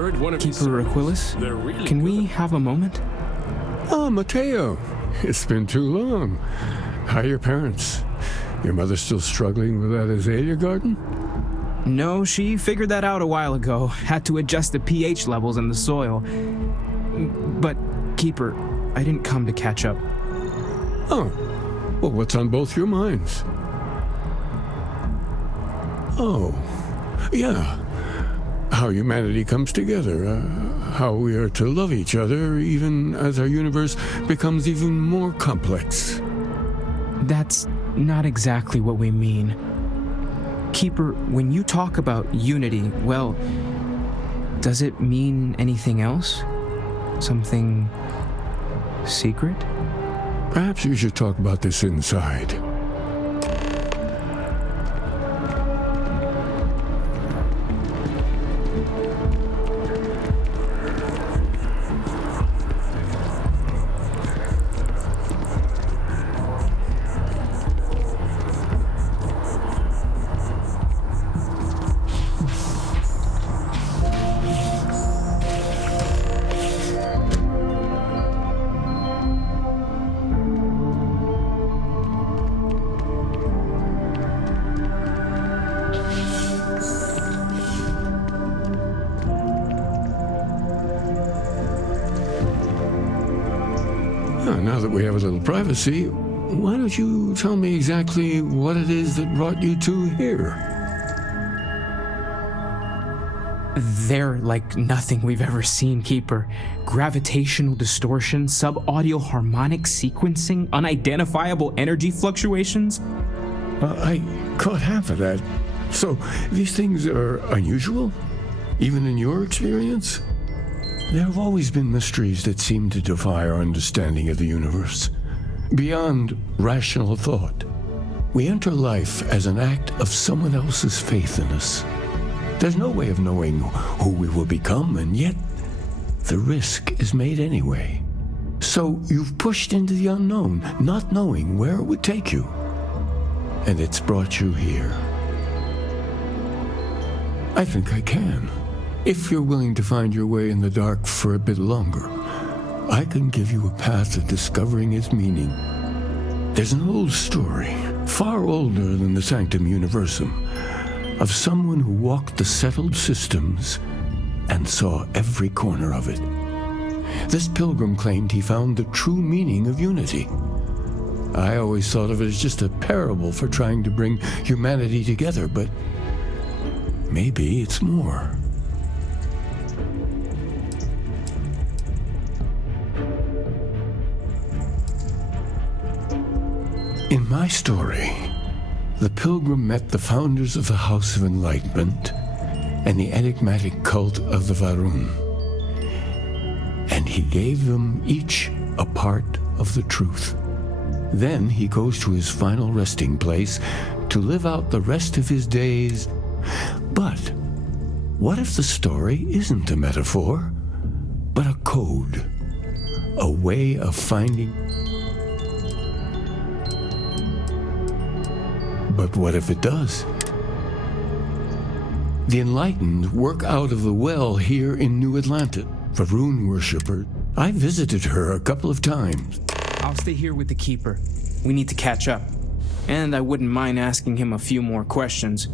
heard one of Keeper Aquilus, They're really can we good. have a moment? Oh, Mateo. It's been too long. How are your parents? Your mother still struggling with that azalea garden? No, she figured that out a while ago. Had to adjust the pH levels in the soil. But, Keeper, I didn't come to catch up. Oh, well, what's on both your minds? Oh, yeah. How humanity comes together. How we are to love each other even as our universe becomes even more complex. That's not exactly what we mean. Keeper, when you talk about unity, well, does it mean anything else? Something secret? Perhaps we should talk about this inside. Now that we have a little privacy, why don't you tell me exactly what it is that brought you two here? They're like nothing we've ever seen, Keeper. Gravitational distortion, sub-audio harmonic sequencing, unidentifiable energy fluctuations. I caught half of that. So, these things are unusual? Even in your experience? There have always been mysteries that seem to defy our understanding of the universe. Beyond rational thought, we enter life as an act of someone else's faith in us. There's no way of knowing who we will become, and yet the risk is made anyway. So you've pushed into the unknown, not knowing where it would take you. And it's brought you here. I think I can. If you're willing to find your way in the dark for a bit longer, I can give you a path to discovering its meaning. There's an old story, far older than the Sanctum Universum, of someone who walked the settled systems and saw every corner of it. This pilgrim claimed he found the true meaning of unity. I always thought of it as just a parable for trying to bring humanity together, but maybe it's more. In my story, the pilgrim met the founders of the House of Enlightenment and the enigmatic cult of the Varun. And he gave them each a part of the truth. Then he goes to his final resting place to live out the rest of his days. But what if the story isn't a metaphor, but a code, a way of finding... But what if it does? The enlightened work out of the well here in New Atlanta. Varun worshiper. I visited her a couple of times. I'll stay here with the Keeper. We need to catch up. And I wouldn't mind asking him a few more questions.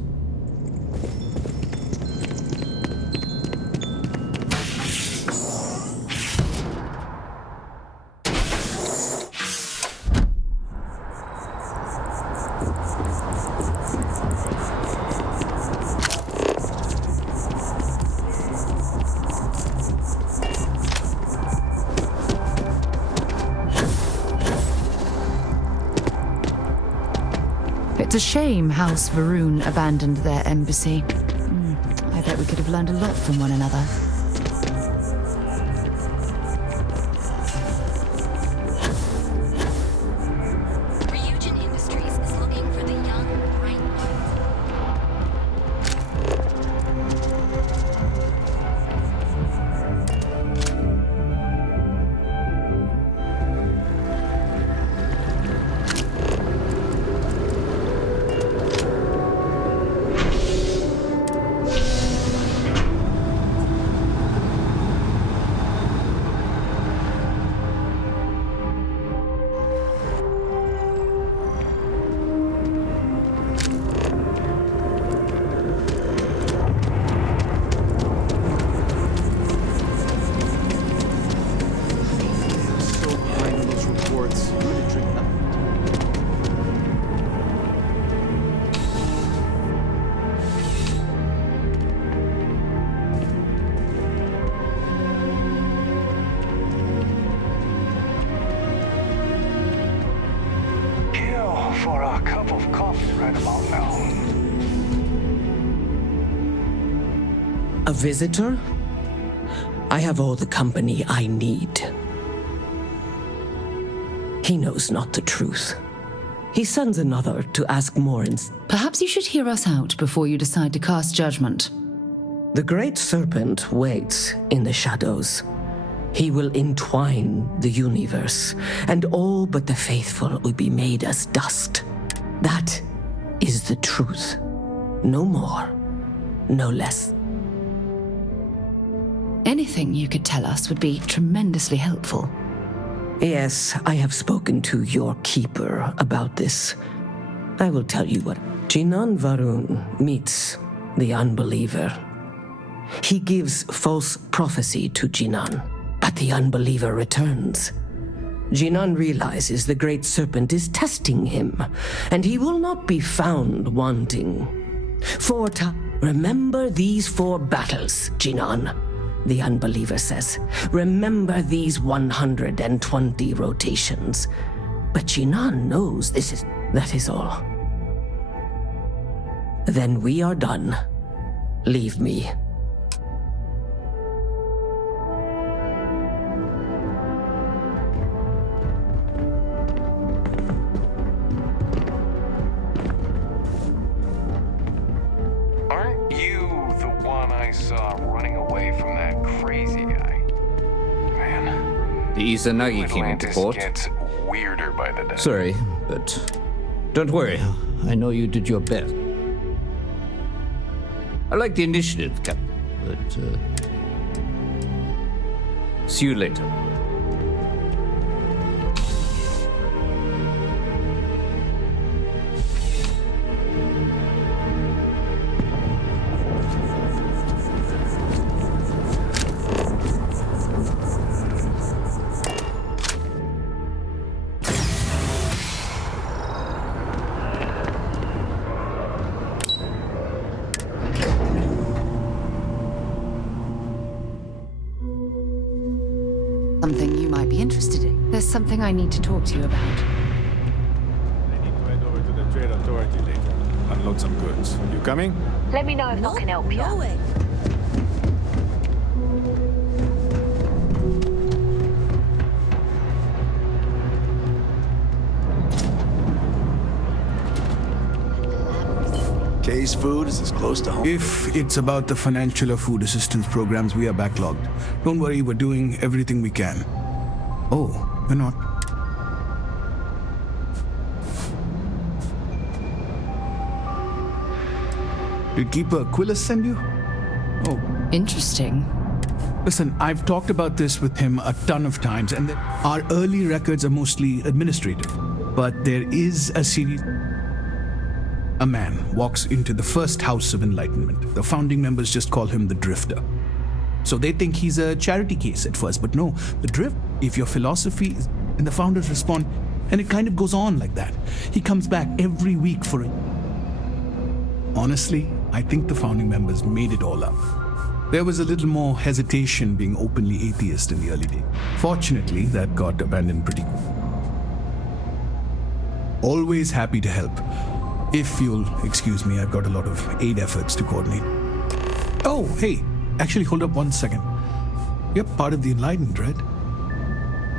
It's a shame House Varun abandoned their embassy. I bet we could have learned a lot from one another. Ryujin Industries is looking for the young, bright for a cup of coffee right about now. A visitor? I have all the company I need. He knows not the truth. He sends another to ask more. Perhaps you should hear us out before you decide to cast judgment. The great serpent waits in the shadows. He will entwine the universe, and all but the faithful will be made as dust. That is the truth. No more, no less. Anything you could tell us would be tremendously helpful. Yes, I have spoken to your keeper about this. I will tell you what. Jinan Varun meets the unbeliever. He gives false prophecy to Jinan, but the unbeliever returns. Jinan realizes the great serpent is testing him, and he will not be found wanting. Remember these 4 battles, Jinan. The unbeliever says, remember these 120 rotations. But Jinan knows that is all. Then we are done. Leave me. Aren't you the one I saw running away from that crazy guy? Man, The Izanagi came into Atlantis port. gets weirder by the day. Sorry, but don't worry. I know you did your best. I like the initiative, Captain, but see you later. Something you might be interested in. There's something I need to talk to you about. I need to head over to the Trade Authority later. Unload some goods. You coming? Let me know if I can help you. No way. K's Food is as close to home. If it's about the financial or food assistance programs, we are backlogged. Don't worry, we're doing everything we can. Oh, we're not. Did Keeper Quillis send you? Oh, Interesting. listen, I've talked about this with him a ton of times, and our early records are mostly administrative. But there is a series. A man walks into the first house of enlightenment. The founding members just call him the Drifter. So they think he's a charity case at first, but no, the Drift, if your philosophy, and the founders respond, and it kind of goes on like that. He comes back every week for it. Honestly, I think the founding members made it all up. There was a little more hesitation being openly atheist in the early days. Fortunately, that got abandoned pretty quick. Always happy to help. If you'll excuse me, I've got a lot of aid efforts to coordinate. Oh, hey, actually hold up 1 second. You're part of the Enlightened, right?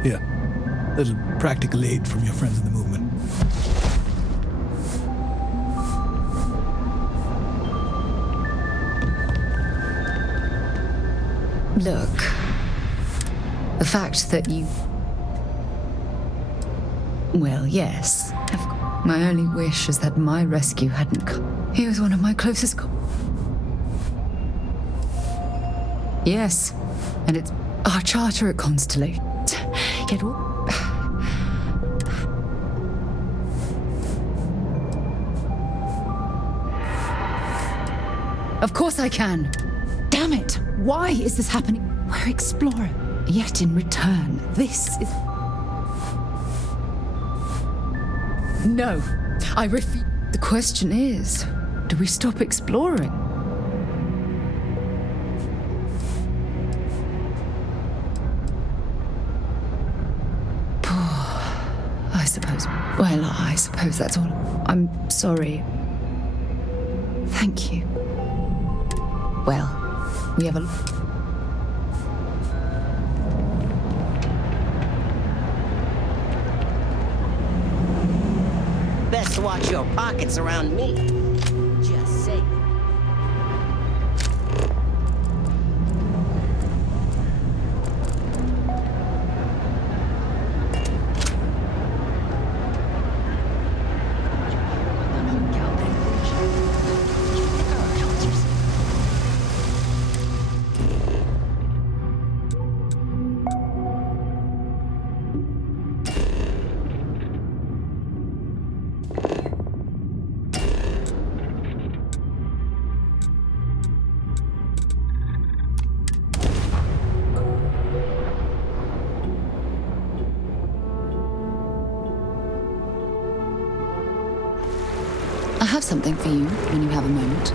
Here, little practical aid from your friends in the movement. Look, the fact that you... Well, yes. My only wish is that my rescue hadn't come. He was one of my closest Yes, and it's our charter at Constellation. Yet all... Of course I can. Damn it! Why is this happening? We're exploring. Yet in return, this is... No, I refuse. The question is, do we stop exploring? I suppose. Well, I suppose that's all. I'm sorry. Thank you. Well, we have a... Best watch your pockets around me. Just say. I have something for you when you have a moment.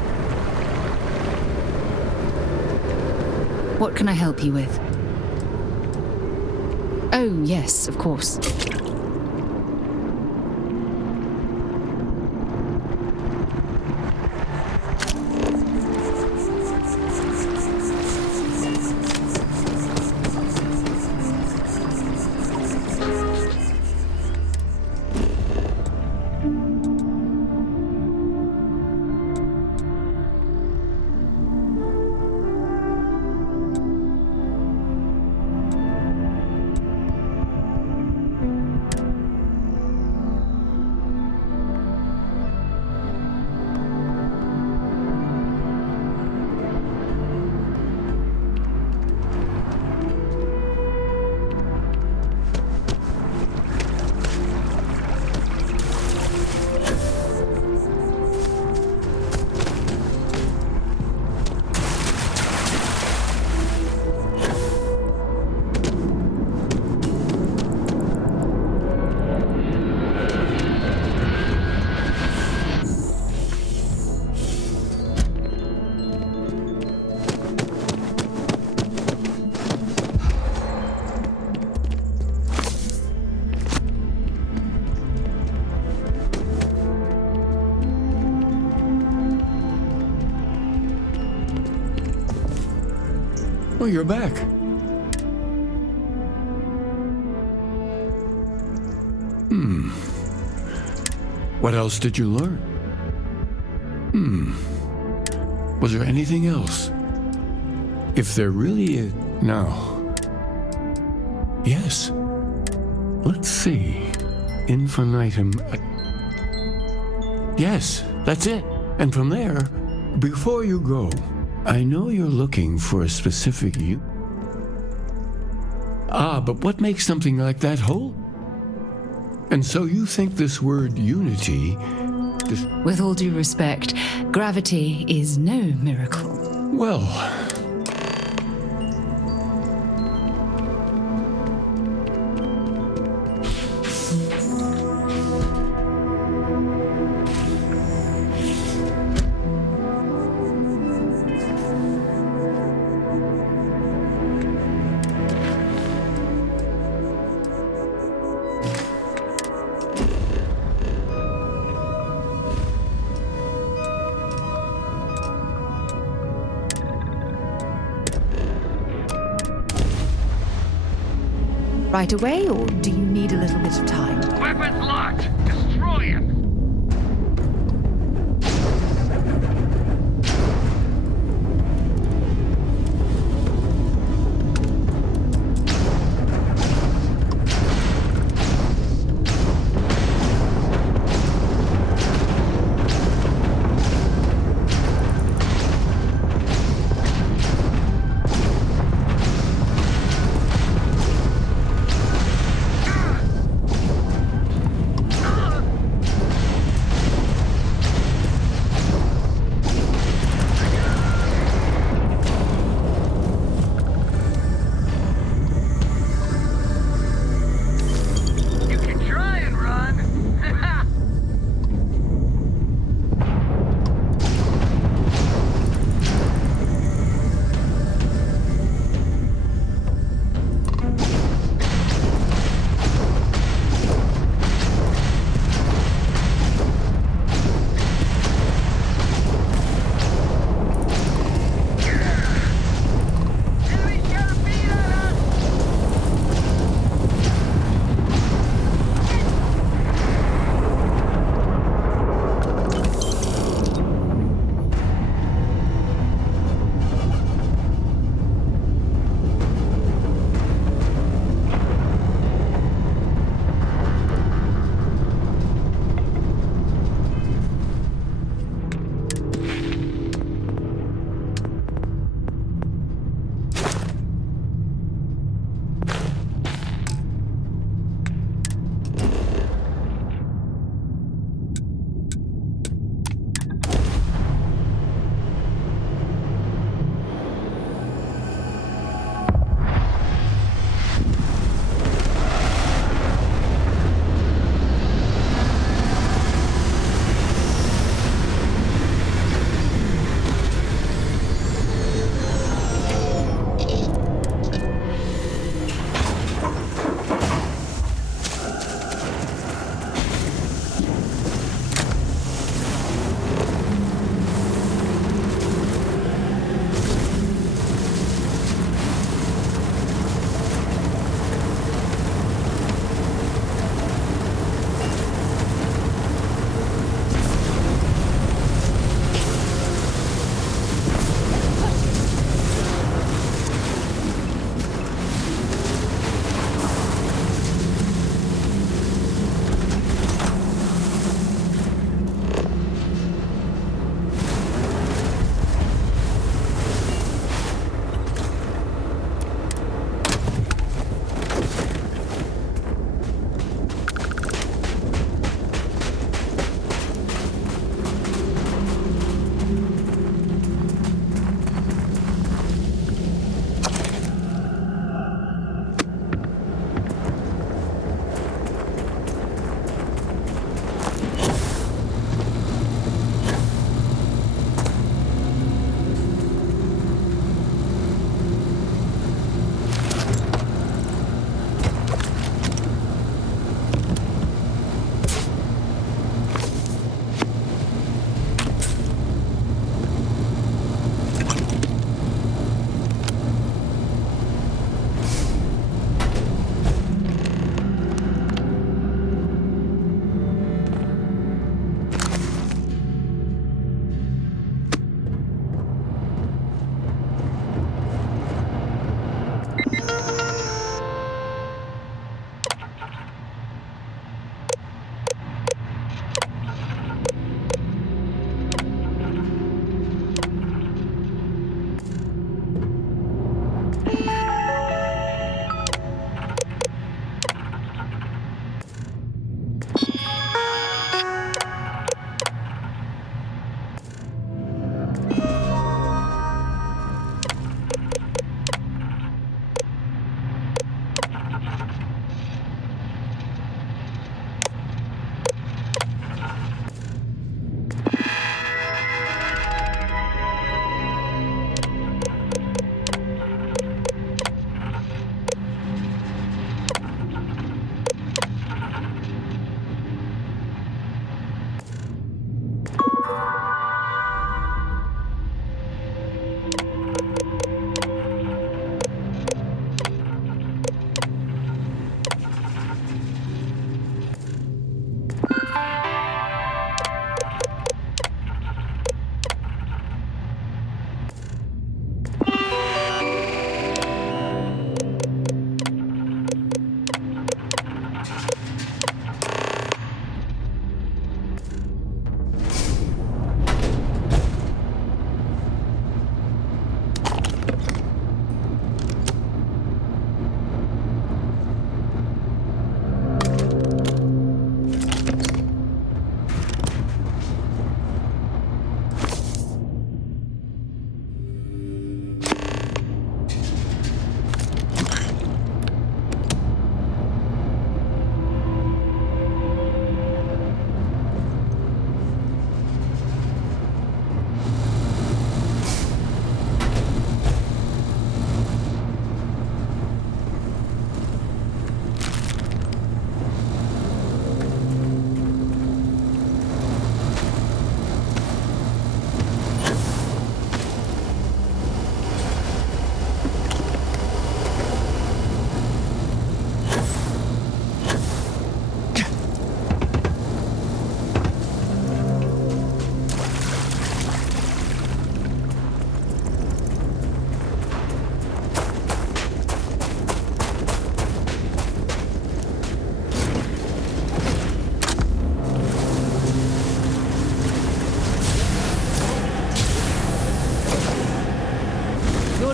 What can I help you with? Oh, yes, of course. Oh, you're back. What else did you learn? Was there anything else? If there really is... Now... Yes. Let's see. Infinitum... Yes, that's it. And from there, before you go, I know you're looking for a specific but what makes something like that whole? And so you think this word unity... With all due respect, gravity is no miracle. Well... Right away, or do you need a little bit of time? Weapons locked! Destroy him!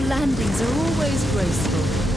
landings are always graceful.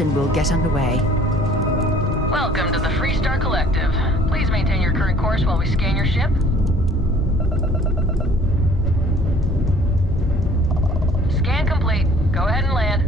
And we'll get underway. Welcome to the Freestar Collective. Please maintain your current course while we scan your ship. Scan complete. Go ahead and land.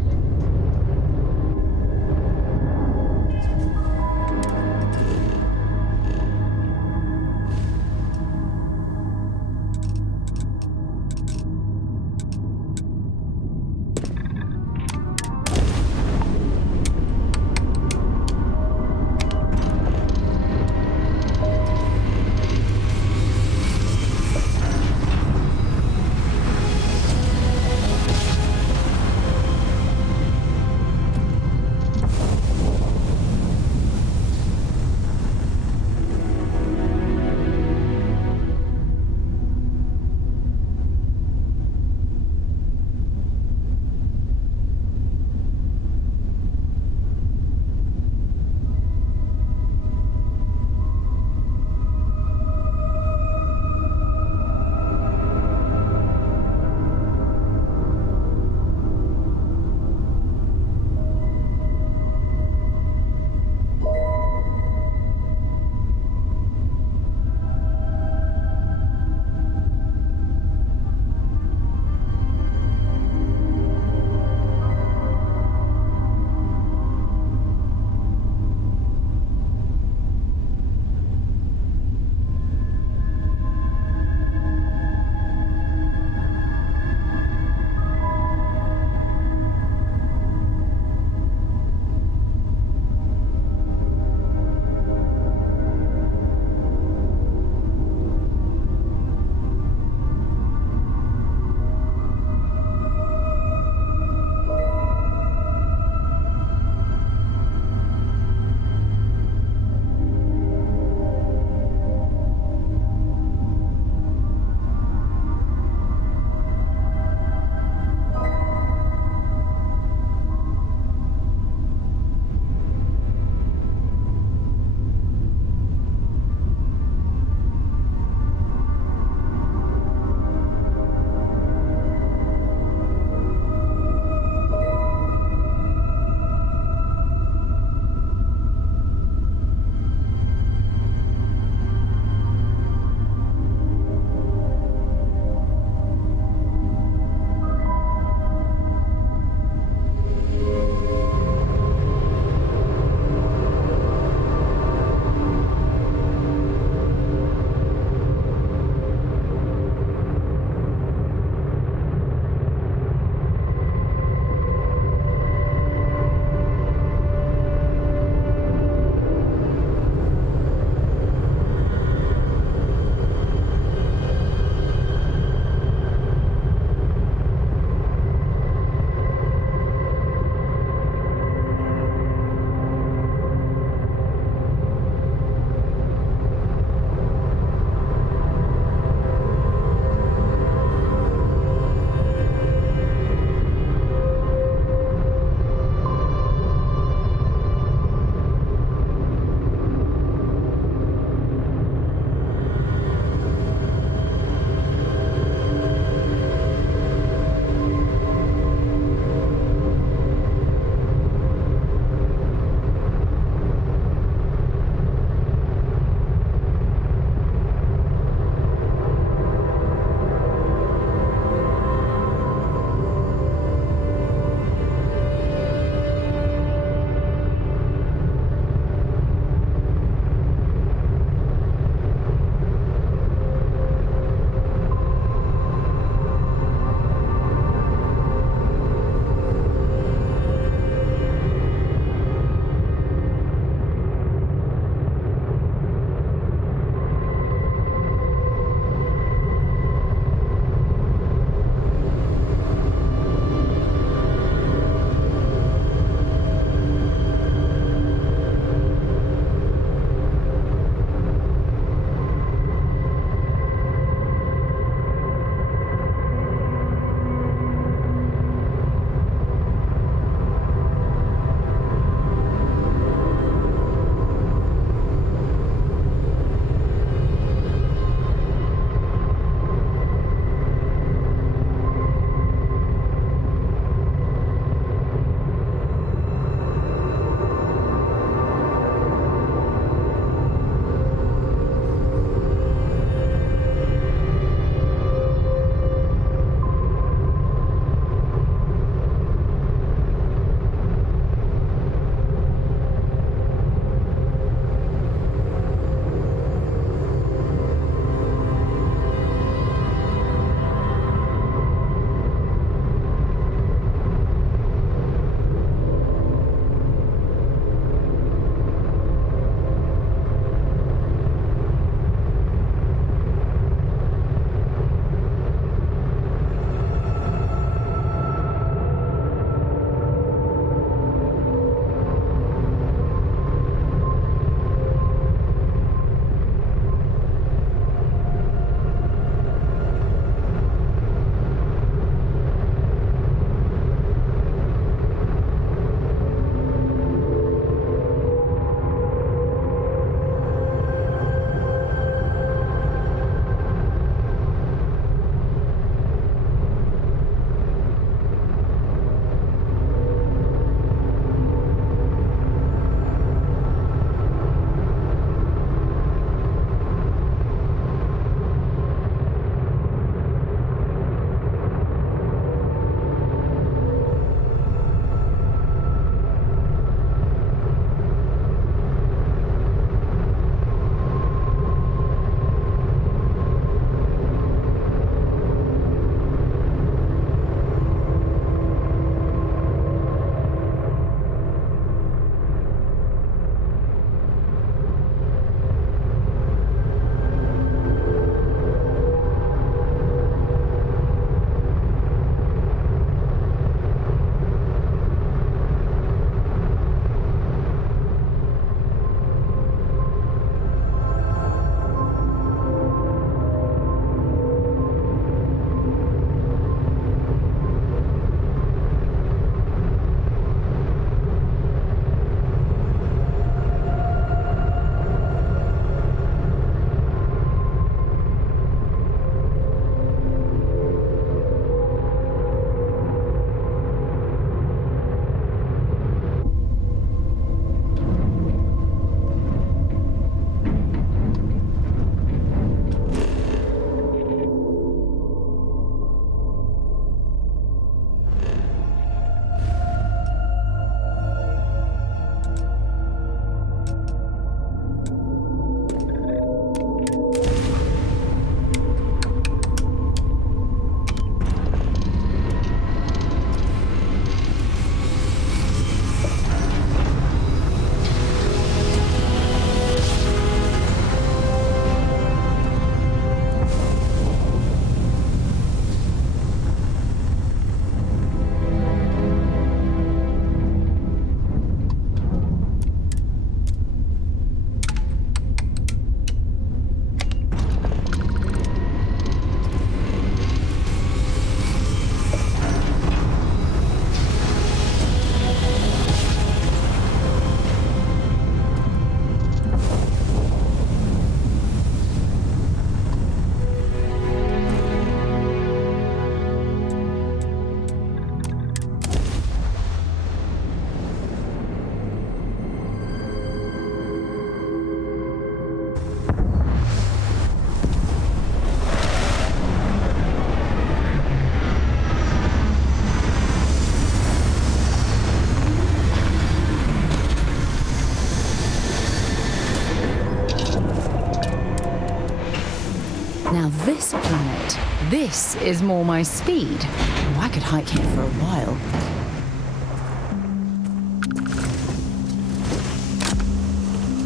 Now this planet, this is more my speed. Oh, I could hike here for a while.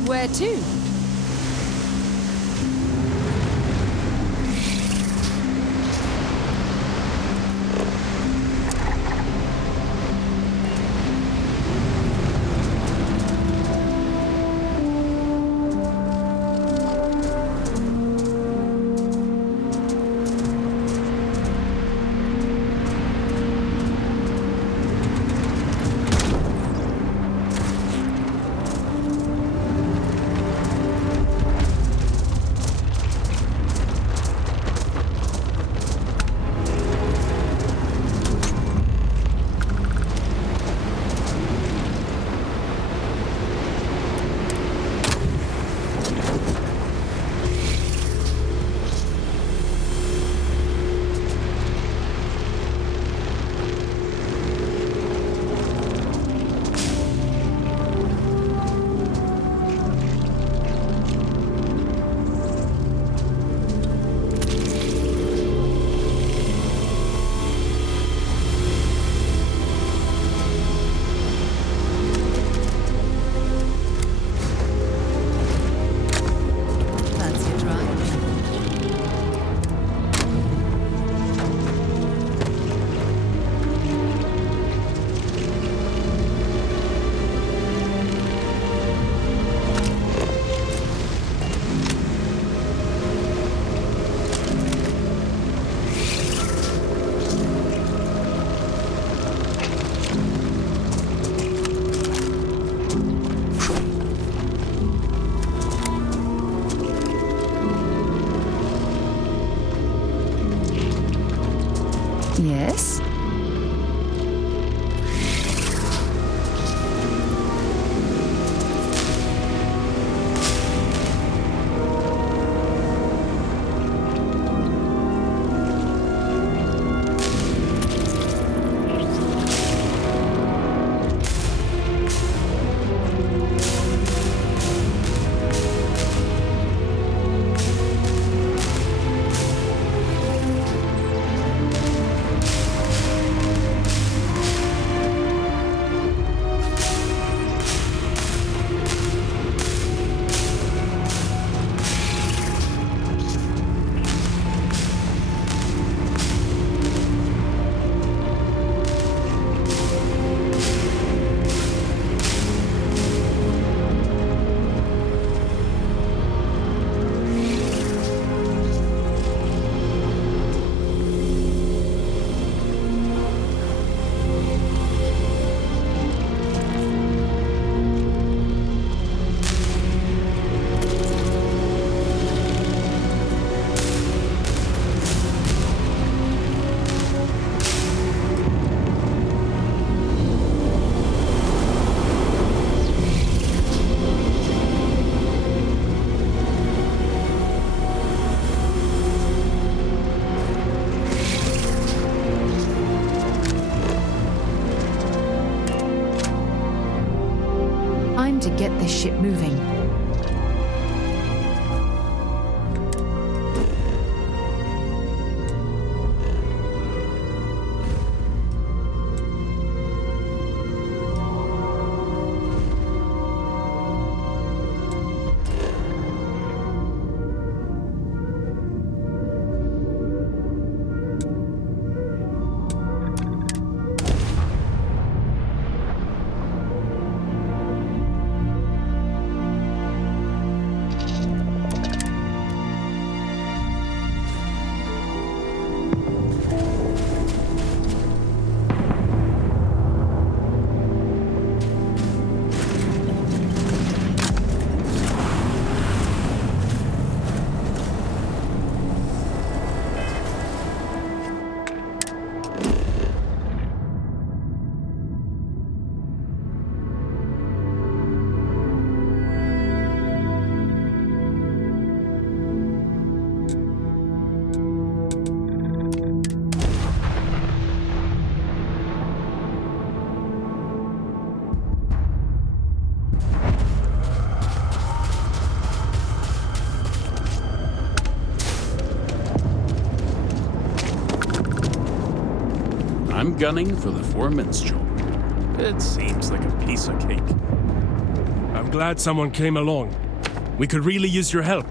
Where to? Yes? I'm gunning for the foreman's job. It seems like a piece of cake. I'm glad someone came along. We could really use your help.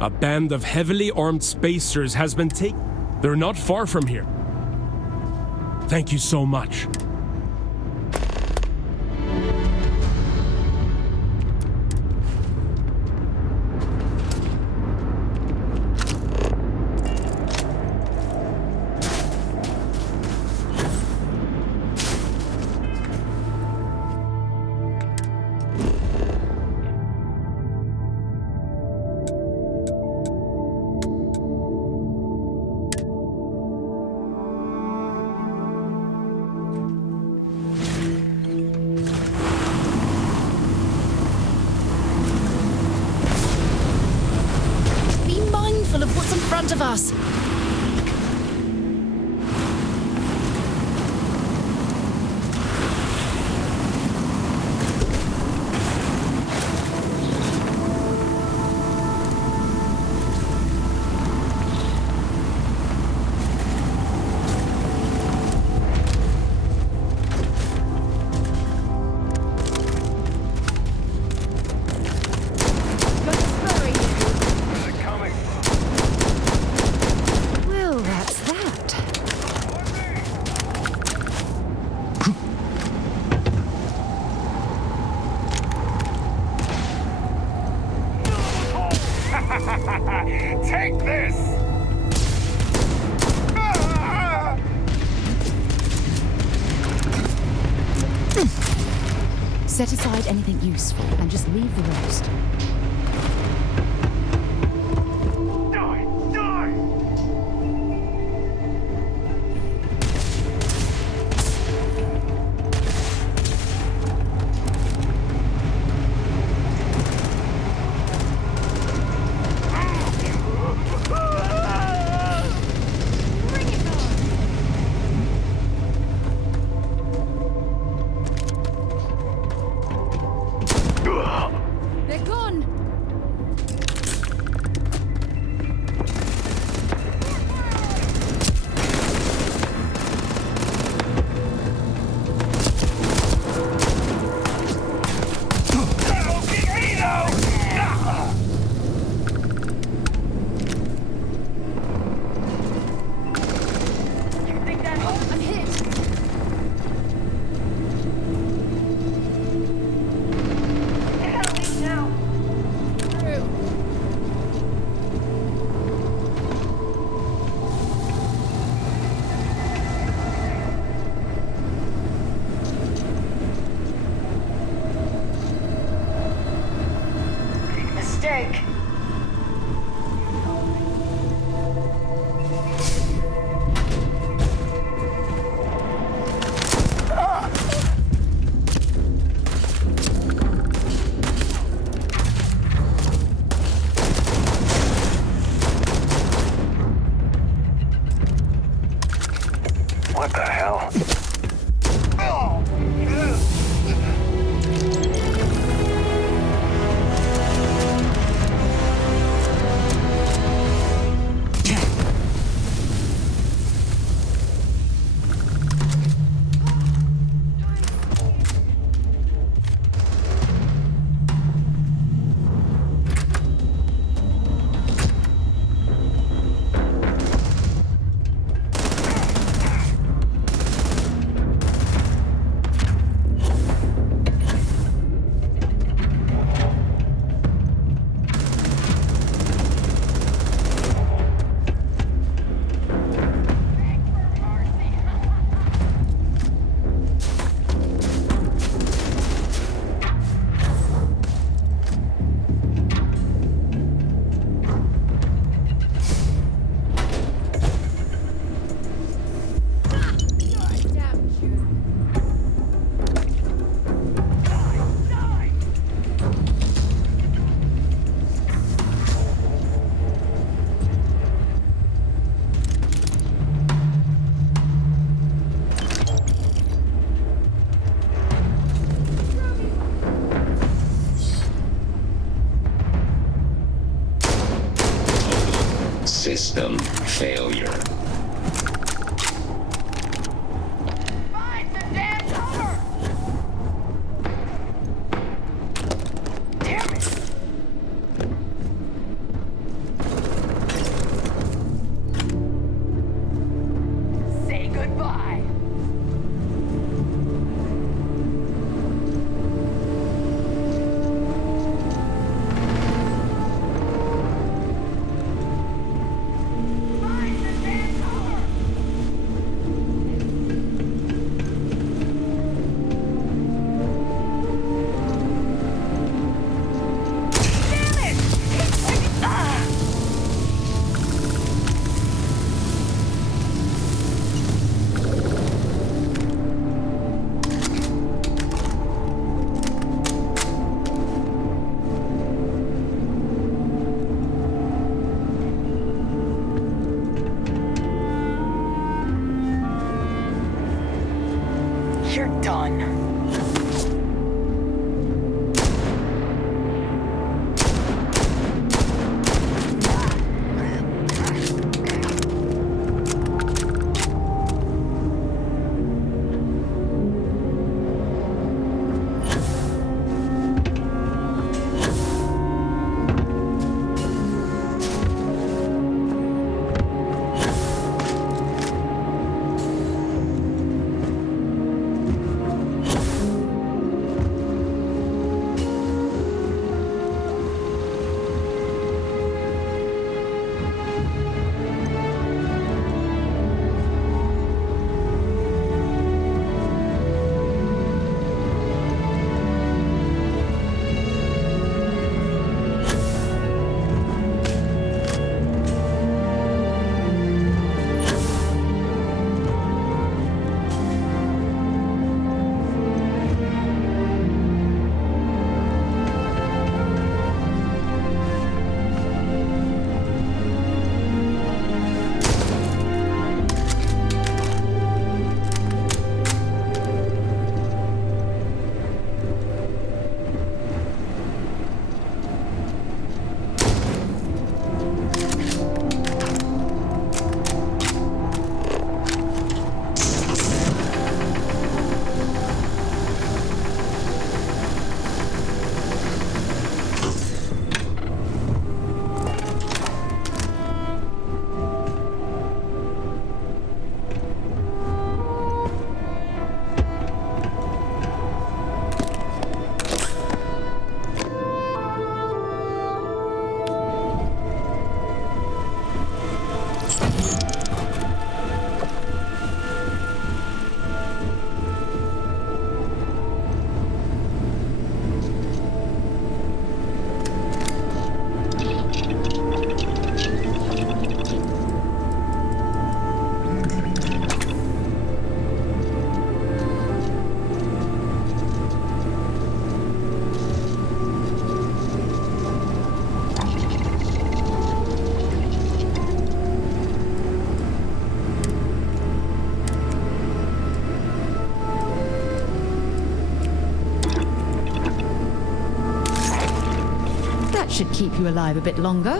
A band of heavily armed spacers has been taken. They're not far from here. Thank you so much. Of what's in front of us. Take this! Set aside anything useful and just leave the rest. Die! Die! They're gone! I'm hit! Mistake. What the hell? System failure. might keep you alive a bit longer.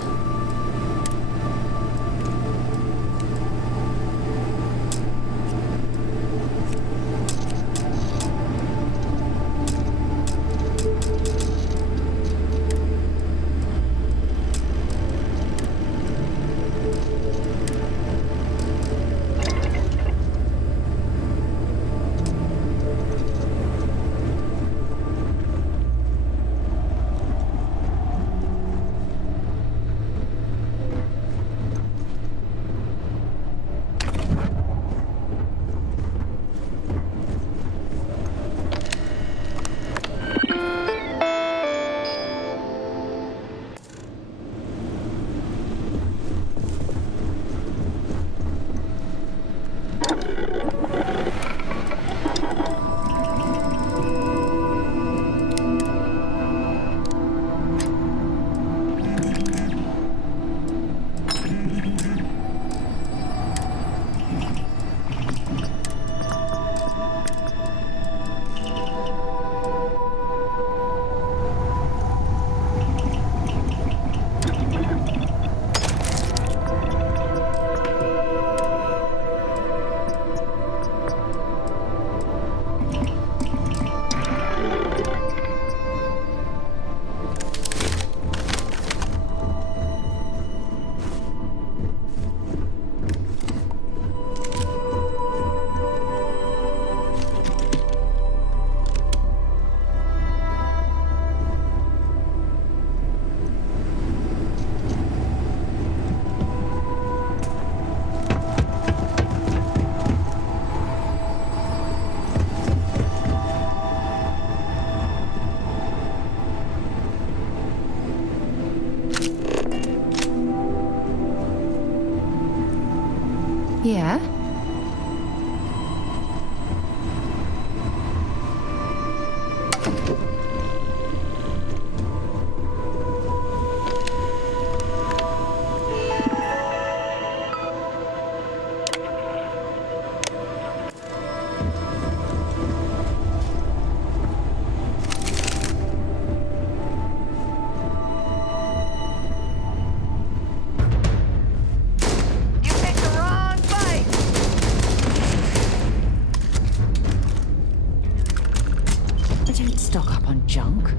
Yeah? Stock up on junk.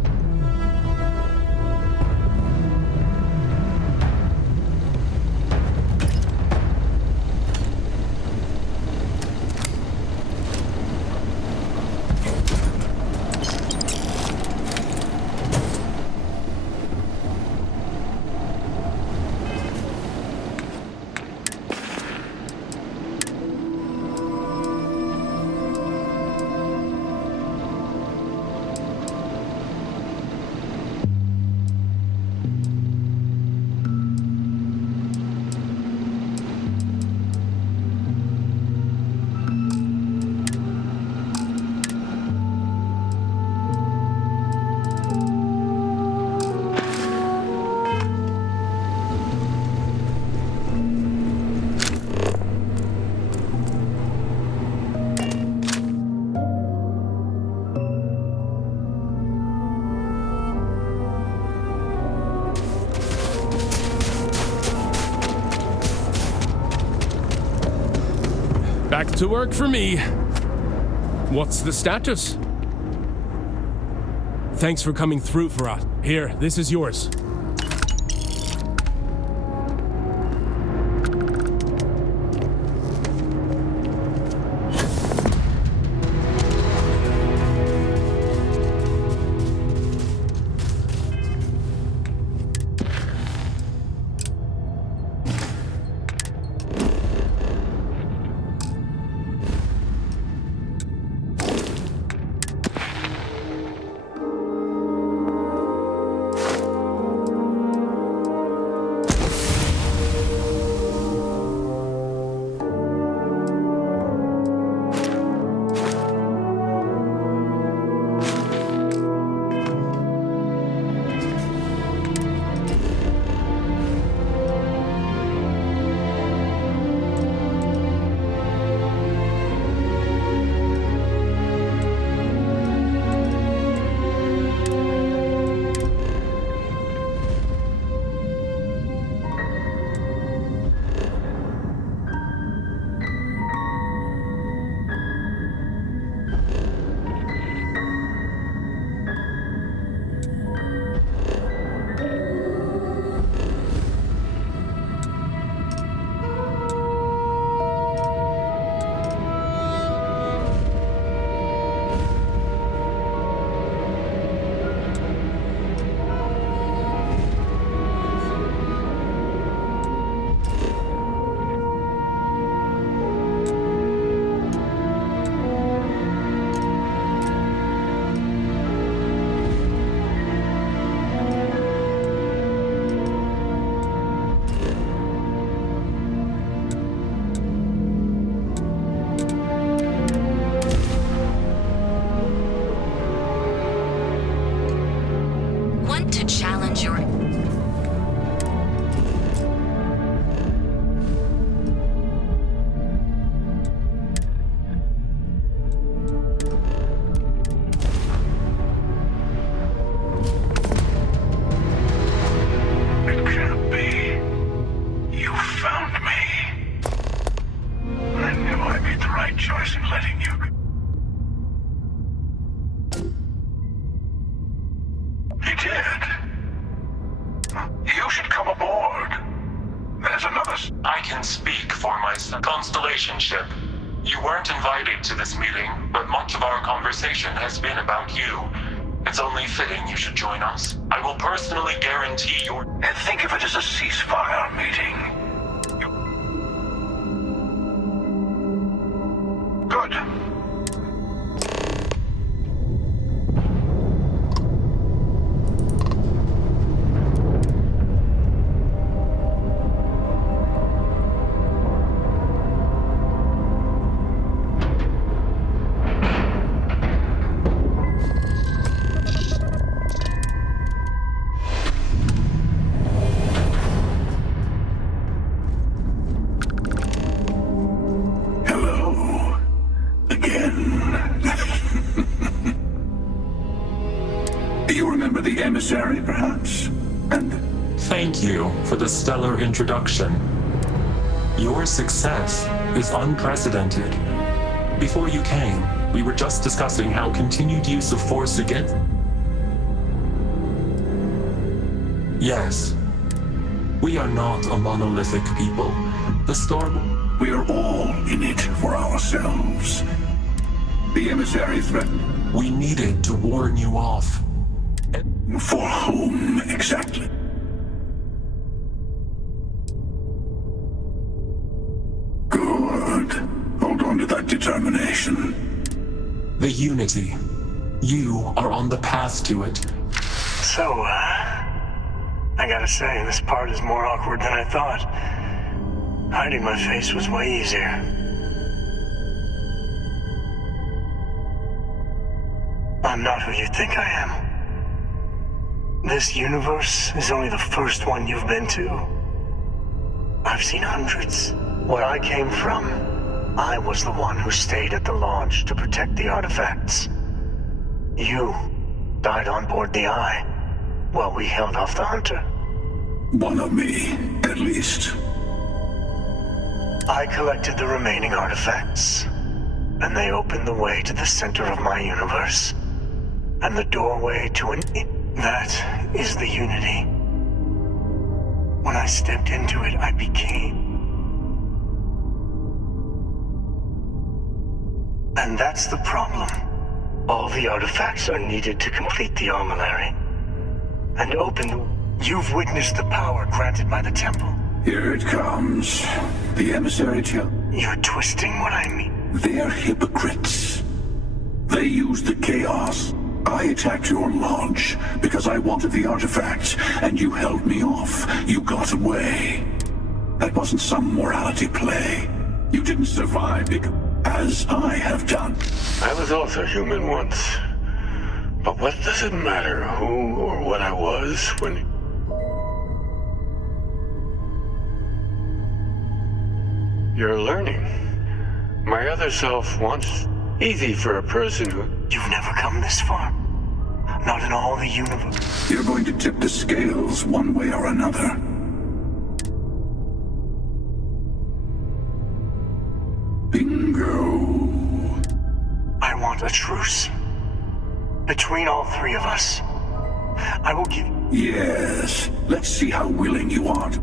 Back to work for me. What's the status? Thanks for coming through for us. Here, this is yours. You should come aboard. There's another... I can speak for my Constellation ship. You weren't invited to this meeting, but much of our conversation has been about you. It's only fitting you should join us. I will personally guarantee your... And think of it as a ceasefire meeting. Good. Perhaps, and thank you for the stellar introduction. Your success is unprecedented. Before you came, we were just discussing how continued use of force against... Yes, we are not a monolithic people. The storm... We are all in it for ourselves. The emissary threatened. We needed to warn you off. For whom, exactly? Good. Hold on to that determination. The Unity. You are on the path to it. So, I gotta say, this part is more awkward than I thought. Hiding my face was way easier. I'm not who you think I am. This universe is only the first one you've been to. I've seen hundreds. Where I came from, I was the one who stayed at the launch to protect the artifacts. You died on board the Eye, while we held off the Hunter. One of me, at least. I collected the remaining artifacts, and they opened the way to the center of my universe, and the doorway to an... That is the Unity. When I stepped into it, I became. And that's the problem. All the artifacts are needed to complete the armillary. And open the... You've witnessed the power granted by the temple. Here it comes. The emissary You're twisting what I mean. They're hypocrites. They use the chaos. I attacked your launch because I wanted the artifact, and you held me off. You got away. That wasn't some morality play. You didn't survive because, as I have done. I was also human once. But what does it matter who or what I was when... You're learning. My other self wants... Easy for a person who... You've never come this far. Not in all the universe. You're going to tip the scales one way or another. Bingo. I want a truce. Between all three of us. I will give... Yes. Let's see how willing you are to...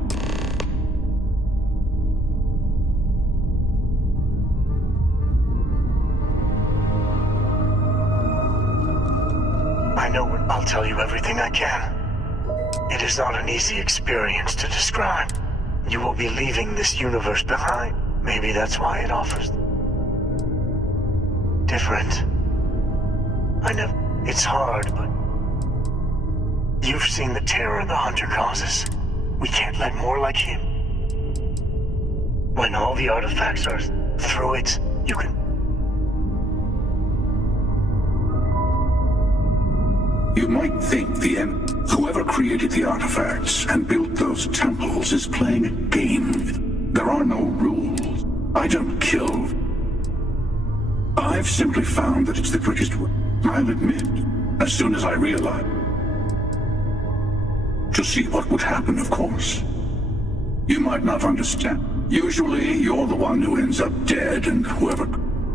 I know I'll tell you everything I can. It is not an easy experience to describe. You will be leaving this universe behind. Maybe that's why it offers... different. I know it's hard, but... You've seen the terror the Hunter causes. We can't let more like him. When all the artifacts are through it, you can... You might think whoever created the artifacts and built those temples is playing a game. There are no rules. I don't kill. I've simply found that it's the quickest way. I'll admit, as soon as I realized. To see what would happen, of course. You might not understand. Usually, you're the one who ends up dead, and whoever...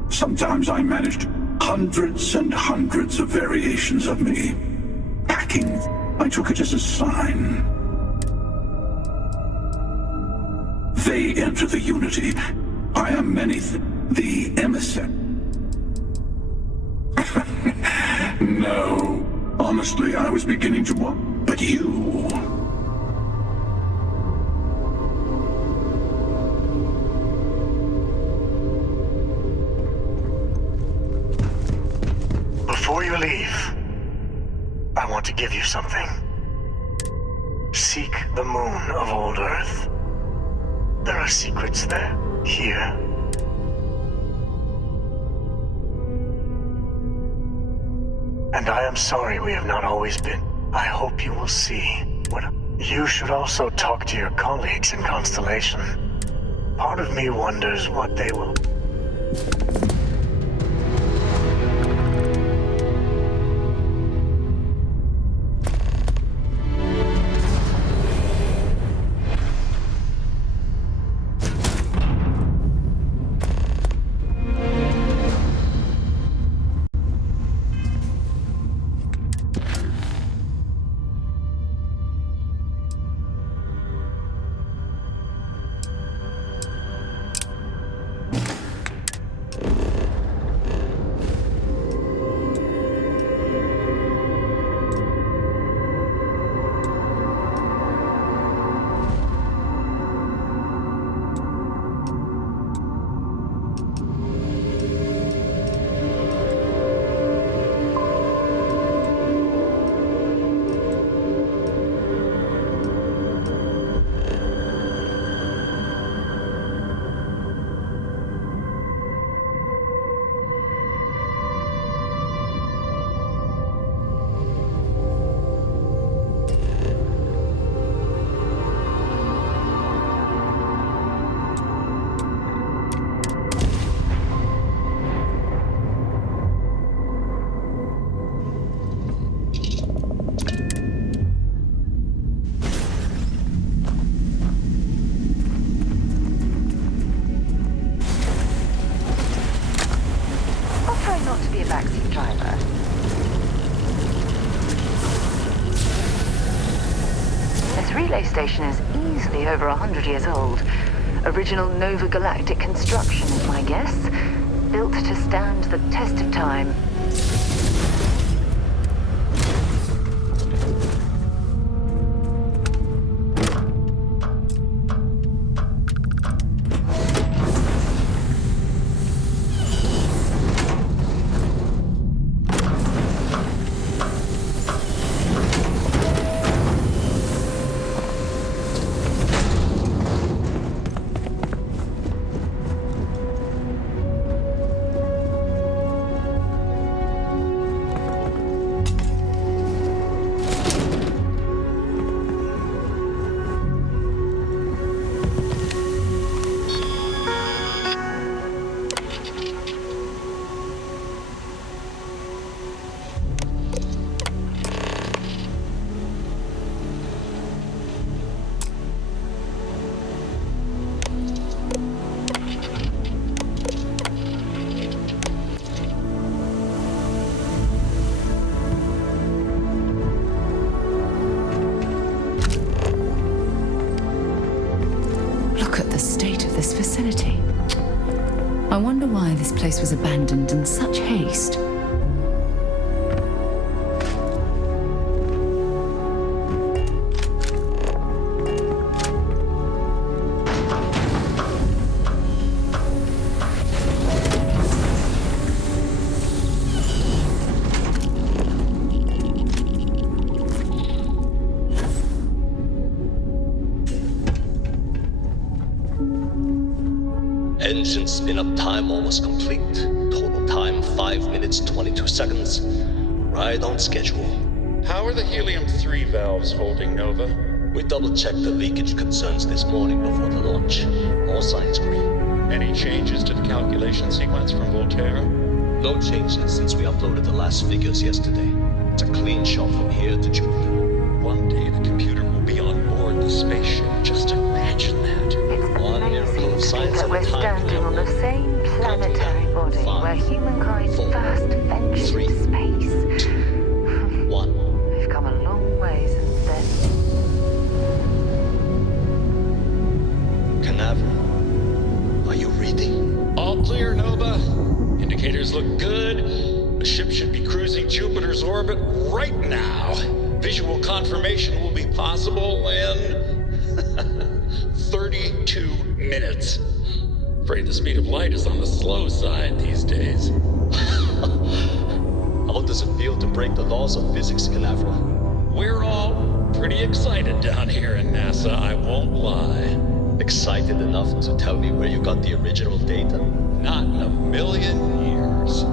Sometimes I managed hundreds and hundreds of variations of me. Hacking. I took it as a sign. They enter the Unity. I am many the emissary. No. Honestly, I was beginning to want. But you... Before you leave, I want to give you something. Seek the moon of old Earth. There are secrets there, here. And I am sorry we have not always been. I hope you will see what... You should also talk to your colleagues in Constellation. Part of me wonders what they will... Station is easily over 100 years old. Original Nova Galactic construction is my guess. Built to stand the test of time. Facility. I wonder why this place was abandoned in such haste. Engine spin-up time almost complete. Total time 5 minutes 22 seconds. Right on schedule. How are the helium-3 valves holding, Nova? We double-checked the leakage concerns this morning before the launch. All signs green. Any changes to the calculation sequence from Volterra? No changes since we uploaded the last figures yesterday. It's a clean shot from here to Jupiter. One day the computer will be on board the spaceship. Just imagine that. One miracle of science that we're standing on the same planetary body where humankind first ventured into space. 1. We've come a long way since then. Canaveral clear, Nova. Indicators look good. The ship should be cruising Jupiter's orbit right now. Visual confirmation will be possible in 32 minutes. Afraid the speed of light is on the slow side these days. How does it feel to break the laws of physics, Canaveral? We're all pretty excited down here in NASA, I won't lie. Excited enough to tell me where you got the original data? Not in a million years.